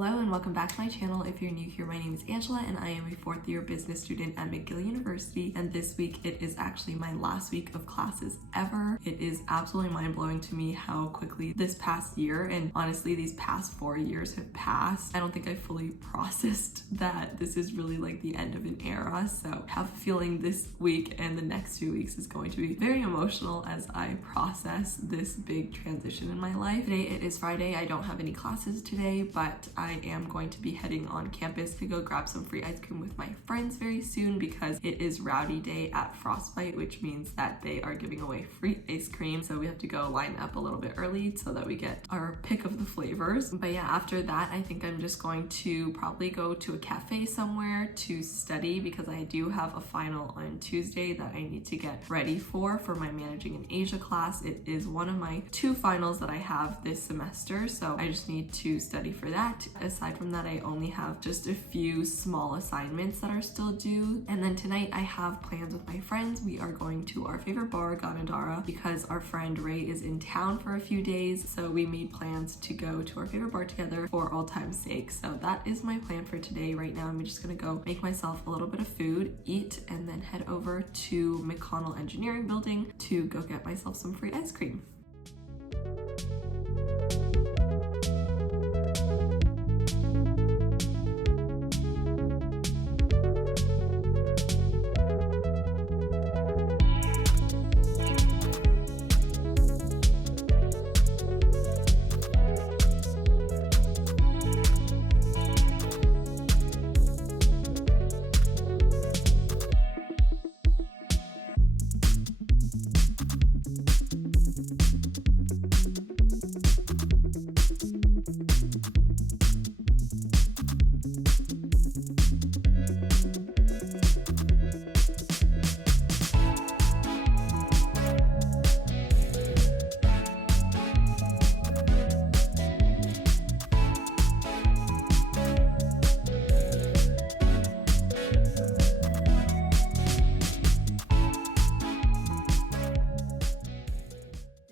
Hello and welcome back to my channel. If you're new here, my name is Angela and I am a fourth year business student at McGill University, and this week it is actually my last week of classes ever. It is absolutely mind-blowing to me how quickly this past year, and honestly these past 4 years have passed. I don't think I fully processed that this is really like the end of an era, so I have a feeling this week and the next 2 weeks is going to be very emotional as I process this big transition in my life. Today it is Friday. I don't have any classes today, but I am going to be heading on campus to go grab some free ice cream with my friends very soon because it is Rowdy Day at Frostbite, which means that they are giving away free ice cream. So we have to go line up a little bit early so that we get our pick of the flavors. But yeah, after that, I think I'm just going to probably go to a cafe somewhere to study because I do have a final on Tuesday that I need to get ready for my Managing in Asia class. It is one of my 2 finals that I have this semester, so I just need to study for that. Aside from that, I only have just a few small assignments that are still due. And then tonight I have plans with my friends. We are going to our favorite bar, Ganadara, because our friend Ray is in town for a few days. So we made plans to go to our favorite bar together for old time's sake. So that is my plan for today. Right now, I'm just gonna go make myself a little bit of food, eat, and then head over to McConnell Engineering Building to go get myself some free ice cream.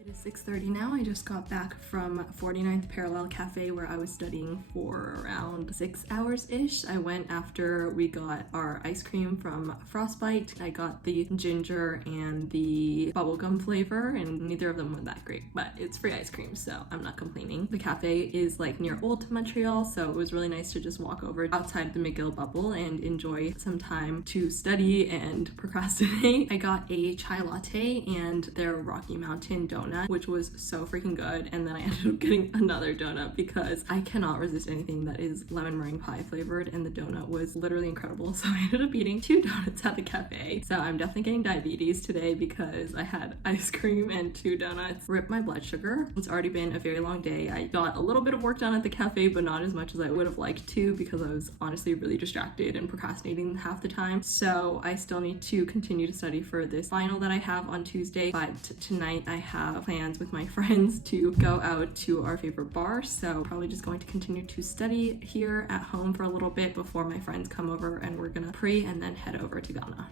It's 6:30 now. I just got back from 49th Parallel Cafe where I was studying for around 6 hours-ish. I went after we got our ice cream from Frostbite. I got the ginger and the bubblegum flavor, and neither of them were that great, but it's free ice cream, so I'm not complaining. The cafe is like near Old Montreal, so it was really nice to just walk over outside the McGill bubble and enjoy some time to study and procrastinate. I got a chai latte and their Rocky Mountain donut, which was so freaking good, and then I ended up getting another donut because I cannot resist anything that is lemon meringue pie flavored, and the donut was literally incredible, so I ended up eating 2 donuts at the cafe. So I'm definitely getting diabetes today because I had ice cream and 2 donuts. Rip my blood sugar. It's already been a very long day. I got a little bit of work done at the cafe, but not as much as I would have liked to because I was honestly really distracted and procrastinating half the time. So I still need to continue to study for this final that I have on Tuesday, but tonight I have plans with my friends to go out to our favorite bar, so probably just going to continue to study here at home for a little bit before my friends come over, and we're gonna pray and then head over to Ghana.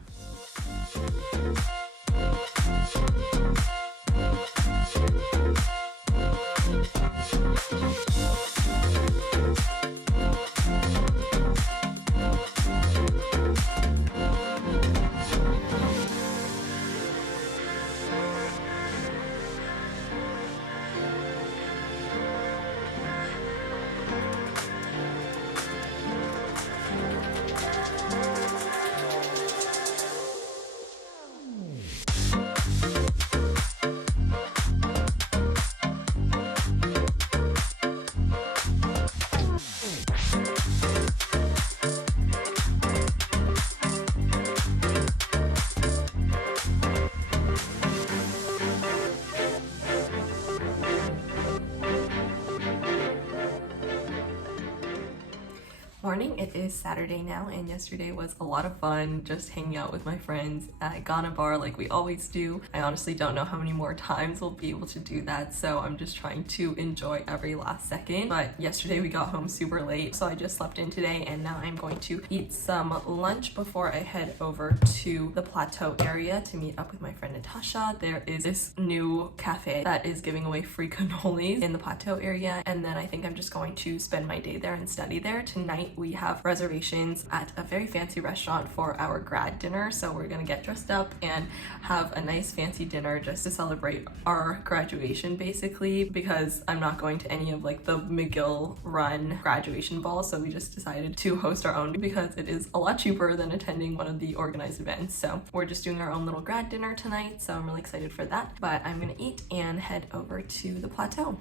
Morning, it is Saturday now, and yesterday was a lot of fun just hanging out with my friends at Ghana Bar like we always do. I honestly don't know how many more times we'll be able to do that, so I'm just trying to enjoy every last second. But yesterday we got home super late, so I just slept in today, and now I'm going to eat some lunch before I head over to the plateau area to meet up with my friend Natasha. There is this new cafe that is giving away free cannolis in the plateau area, and then I think I'm just going to spend my day there and study there. Tonight we have reservations at a very fancy restaurant for our grad dinner, so we're gonna get dressed up and have a nice fancy dinner just to celebrate our graduation, basically, because I'm not going to any of like the McGill run graduation balls, so we just decided to host our own because it is a lot cheaper than attending one of the organized events. So we're just doing our own little grad dinner tonight, so I'm really excited for that. But I'm gonna eat and head over to the plateau.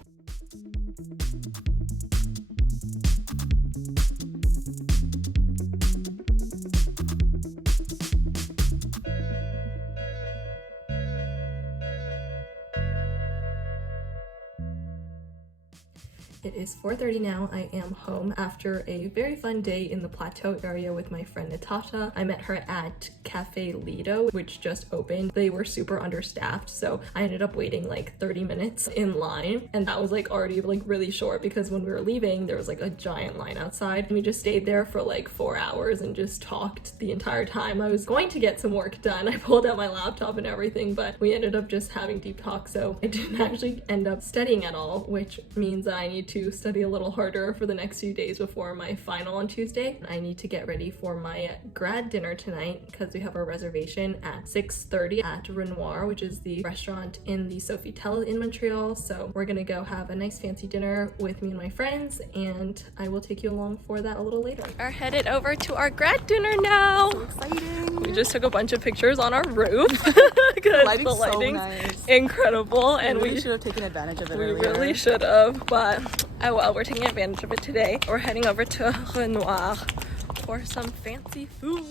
It is 4:30 now. I am home after a very fun day in the plateau area with my friend Natasha. I met her at Cafe Lido, which just opened. They were super understaffed, so I ended up waiting like 30 minutes in line, and that was like already like really short because when we were leaving there was like a giant line outside, and we just stayed there for like 4 hours and just talked the entire time. I was going to get some work done. I pulled out my laptop and everything, but we ended up just having deep talk, so I didn't actually end up studying at all, which means that I need to study a little harder for the next few days before my final on Tuesday. I need to get ready for my grad dinner tonight because we have our reservation at 6:30 at Renoir, which is the restaurant in the Sofitel in Montreal. So we're gonna go have a nice fancy dinner with me and my friends, and I will take you along for that a little later. We are headed over to our grad dinner now. So exciting. We just took a bunch of pictures on our roof because the lighting's so nice. Incredible, and we should have taken advantage of it we earlier. really should have, but oh well, we're taking advantage of it today. We're heading over to Renoir for some fancy food.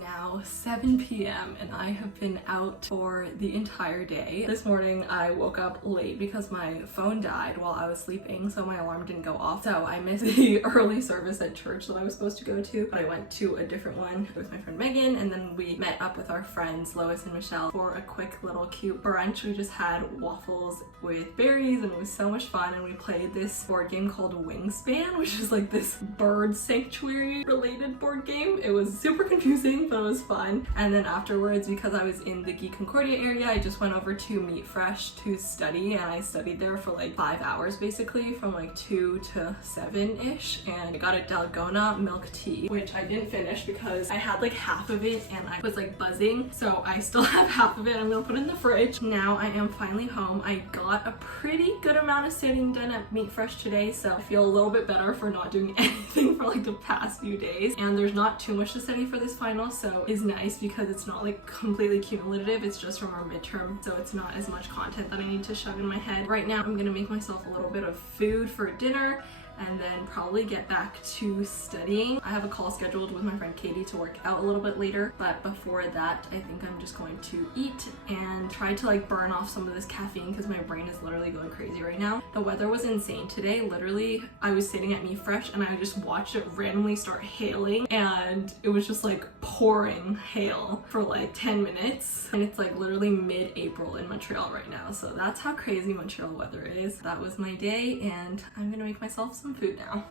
Now now 7 p.m. and I have been out for the entire day. This morning I woke up late because my phone died while I was sleeping, so my alarm didn't go off. So I missed the early service at church that I was supposed to go to, but I went to a different one with my friend Megan, and then we met up with our friends Lois and Michelle for a quick little cute brunch. We just had waffles with berries and it was so much fun, and we played this board game called Wingspan, which is like this bird sanctuary related board game. It was super confusing, but it was fun. And then afterwards, because I was in the Geek Concordia area, I just went over to Meet Fresh to study, and I studied there for like 5 hours basically, from like 2 to 7-ish, and I got a dalgona milk tea, which I didn't finish because I had like half of it and I was like buzzing, so I still have half of it. I'm gonna put it in the fridge. Now I am finally home. I got a pretty good amount of studying done at Meet Fresh today, so I feel a little bit better for not doing anything for like the past few days. And there's not too much to study for this final, so it's nice because it's not like completely cumulative. It's just from our midterm, so it's not as much content that I need to shove in my head. Right now I'm gonna make myself a little bit of food for dinner and then probably get back to studying. I have a call scheduled with my friend Katie to work out a little bit later, but before that I think I'm just going to eat and try to like burn off some of this caffeine because my brain is literally going crazy right now. The weather was insane today. Literally, I was sitting at Me Fresh and I just watched it randomly start hailing, and it was just like pouring hail for like 10 minutes, and it's like literally mid-April in Montreal right now, so that's how crazy Montreal weather is. That was my day, and I'm gonna make myself some food now.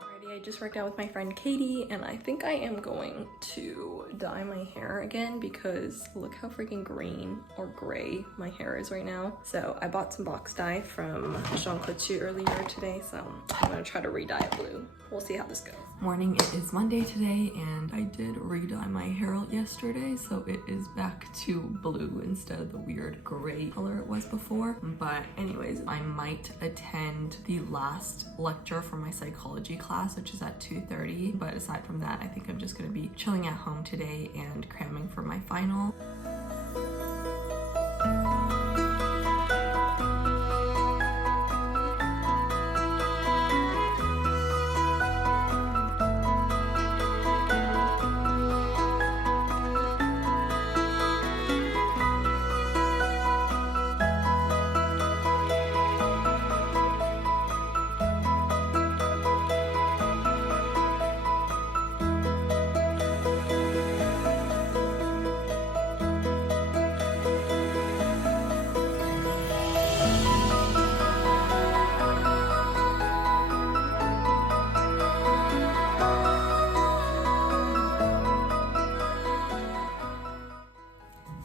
Alrighty, I just worked out with my friend Katie, and I think I am going to dye my hair again because look how freaking green or gray my hair is right now. So I bought some box dye from Jean Coutu earlier today, so I'm gonna try to re-dye it blue. We'll see how this goes. Morning, it is Monday today, and I did re-dye my hair yesterday, so it is back to blue instead of the weird gray color it was before. But anyways, I might attend the last lecture for my psychology class, which is at 2:30. But aside from that, I think I'm just gonna be chilling at home today and cramming for my final.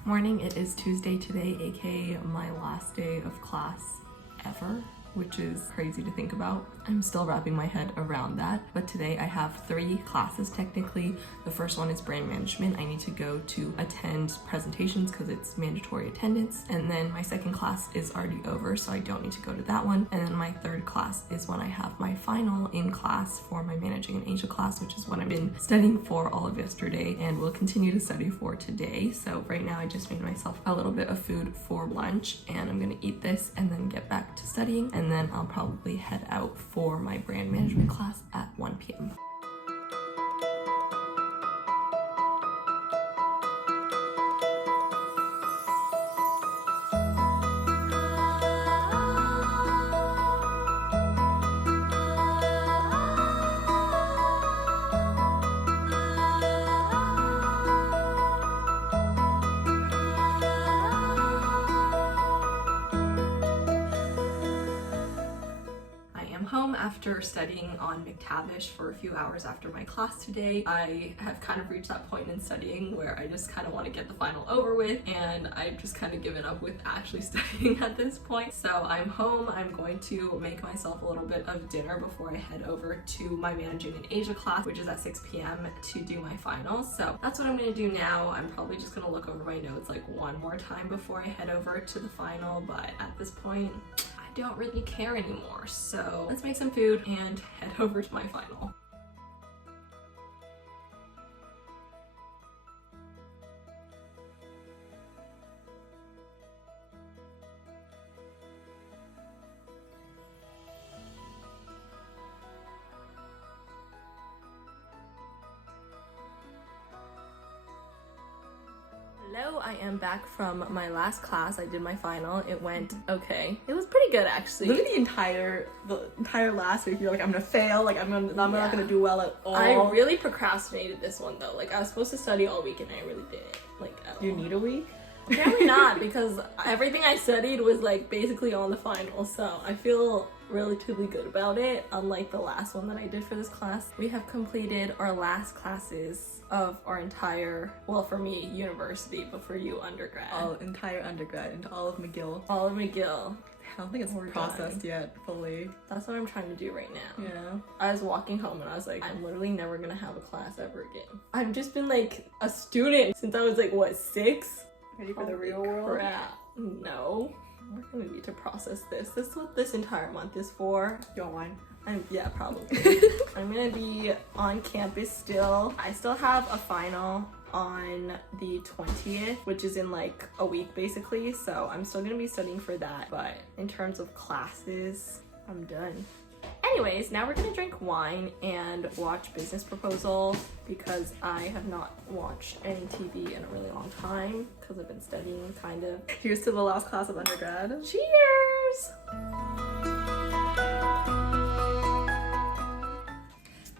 Morning, it is Tuesday today, aka my last day of class ever, which is crazy to think about. I'm still wrapping my head around that, but today I have 3 classes technically. The first one is brand management. I need to go to attend presentations because it's mandatory attendance, and then my second class is already over, so I don't need to go to that one. And then my third class is when I have my final in class for my Managing in Asia class, which is what I've been studying for all of yesterday and will continue to study for today. So right now I just made myself a little bit of food for lunch, and I'm gonna eat this and then get back to studying, and then I'll probably head out for my brand management class at 1 p.m. Home after studying on McTavish for a few hours after my class today. I have kind of reached that point in studying where I just kind of want to get the final over with, and I've just kind of given up with actually studying at this point. So I'm home. I'm going to make myself a little bit of dinner before I head over to my Managing in Asia class, which is at 6 p.m. to do my finals. So that's what I'm going to do now. I'm probably just going to look over my notes like one more time before I head over to the final, but at this point I don't really care anymore. So let's make some food and head over to my final. I am back from my last class. I did my final. It went okay. It was pretty good actually. Literally the entire last week, you're like, I'm gonna fail. Like I'm not gonna do well at all. I really procrastinated this one though. Like I was supposed to study all week and I really didn't. Like at You all. need a week? Apparently not, because everything I studied was like basically on the final, so I feel relatively good about it, unlike the last one that I did for this class. We have completed our last classes of our entire, well for me, university, but for you, undergrad. Entire undergrad into all of McGill. All of McGill. I don't think it's processed yet fully. That's what I'm trying to do right now. Yeah. I was walking home and I was like, I'm literally never gonna have a class ever again. I've just been like a student since I was like, what, 6? Ready for the Holy real world? crap. No. We're gonna need to process this. This is what this entire month is for. You want wine? Yeah, probably. I'm gonna be on campus still. I still have a final on the 20th, which is in like a week basically. So I'm still gonna be studying for that. But in terms of classes, I'm done. Anyways, now we're gonna drink wine and watch Business Proposal because I have not watched any TV in a really long time because I've been studying kind of. Here's to the last class of undergrad. Cheers!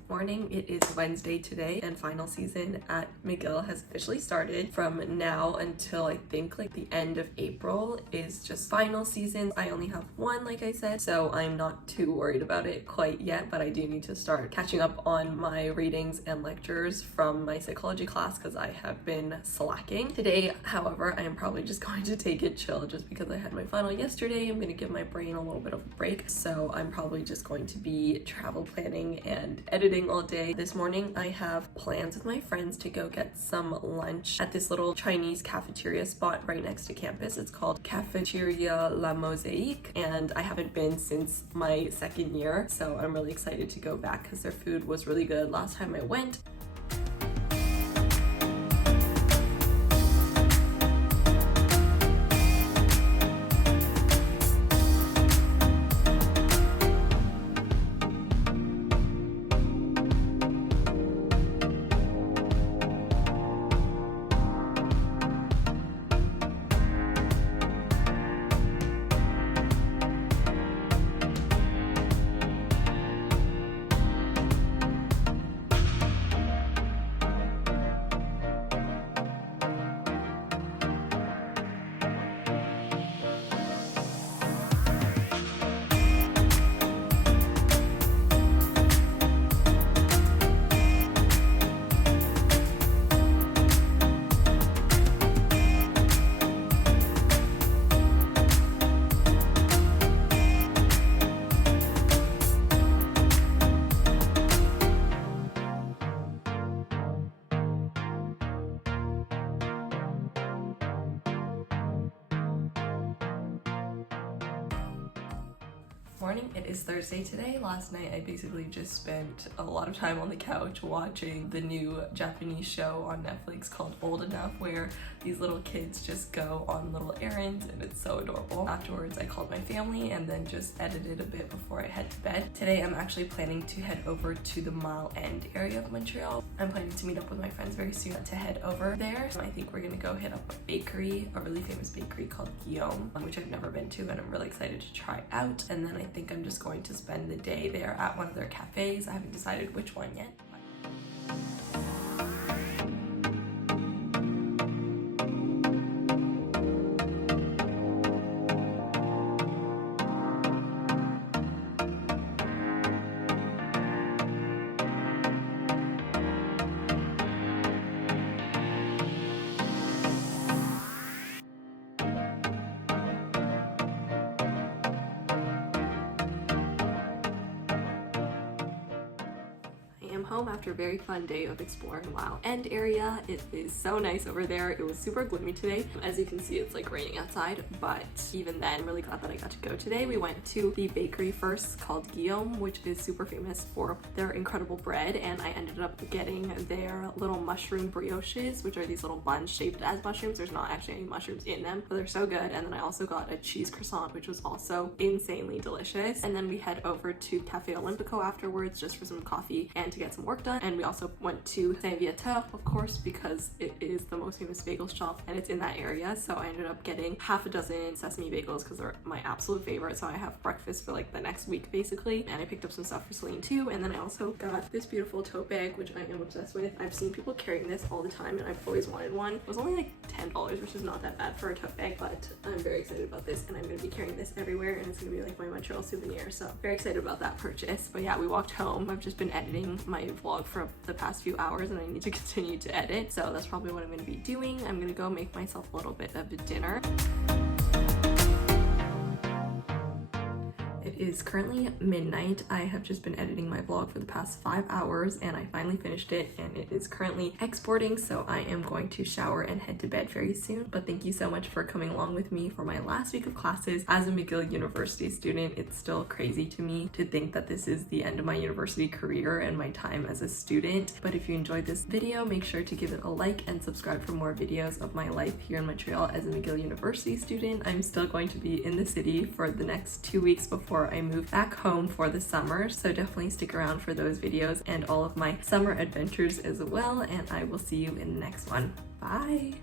Morning, it is Wednesday today and final season at McGill has officially started. From now until I think like the end of April is just final season. I only have one, like I said, so I'm not too worried about it quite yet, but I do need to start catching up on my readings and lectures from my psychology class because I have been slacking. Today, however, I am probably just going to take it chill just because I had my final yesterday. I'm going to give my brain a little bit of a break, so I'm probably just going to be travel planning and editing all day. This morning I have plans with my friends to go get some lunch at this little Chinese cafeteria spot right next to campus. It's called Cafeteria La Mosaique and I haven't been since my second year, so I'm really excited to go back because their food was really good last time I went. Morning, it is Thursday today. Last night I basically just spent a lot of time on the couch watching the new Japanese show on Netflix called Old Enough, where these little kids just go on little errands and it's so adorable. Afterwards I called my family and then just edited a bit before I head to bed. Today I'm actually planning to head over to the Mile End area of Montreal. I'm planning to meet up with my friends very soon to head over there. I think we're gonna go hit up a bakery, a really famous bakery called Guillaume, which I've never been to and I'm really excited to try out. And then I think I'm just going to spend the day there at one of their cafes. I haven't decided which one yet. Home after a very fun day of exploring Mile End area. It is so nice over there. It was super gloomy today. As you can see, it's like raining outside, but even then, I'm really glad that I got to go today. We went to the bakery first called Guillaume, which is super famous for their incredible bread, and I ended up getting their little mushroom brioches, which are these little buns shaped as mushrooms. There's not actually any mushrooms in them, but they're so good. And then I also got a cheese croissant, which was also insanely delicious. And then we head over to Cafe Olympico afterwards just for some coffee and to get some work done. And we also went to Saint Viateur, of course, because it is the most famous bagel shop and it's in that area. So I ended up getting half a dozen sesame bagels because they're my absolute favorite. So I have breakfast for like the next week basically. And I picked up some stuff for Celine too. And then I also got this beautiful tote bag, which I am obsessed with. I've seen people carrying this all the time and I've always wanted one. It was only like $10, which is not that bad for a tote bag, but I'm very excited about this and I'm going to be carrying this everywhere and it's going to be like my Montreal souvenir. So very excited about that purchase. But yeah, we walked home. I've just been editing my vlog for the past few hours and I need to continue to edit. So that's probably what I'm going to be doing. I'm going to go make myself a little bit of a dinner. It is currently midnight. I have just been editing my vlog for the past 5 hours and I finally finished it and it is currently exporting, so I am going to shower and head to bed very soon. But thank you so much for coming along with me for my last week of classes as a McGill University student. It's still crazy to me to think that this is the end of my university career and my time as a student. But if you enjoyed this video, make sure to give it a like and subscribe for more videos of my life here in Montreal as a McGill University student. I'm still going to be in the city for the next 2 weeks before I move back home for the summer, so definitely stick around for those videos and all of my summer adventures as well, and I will see you in the next one. Bye!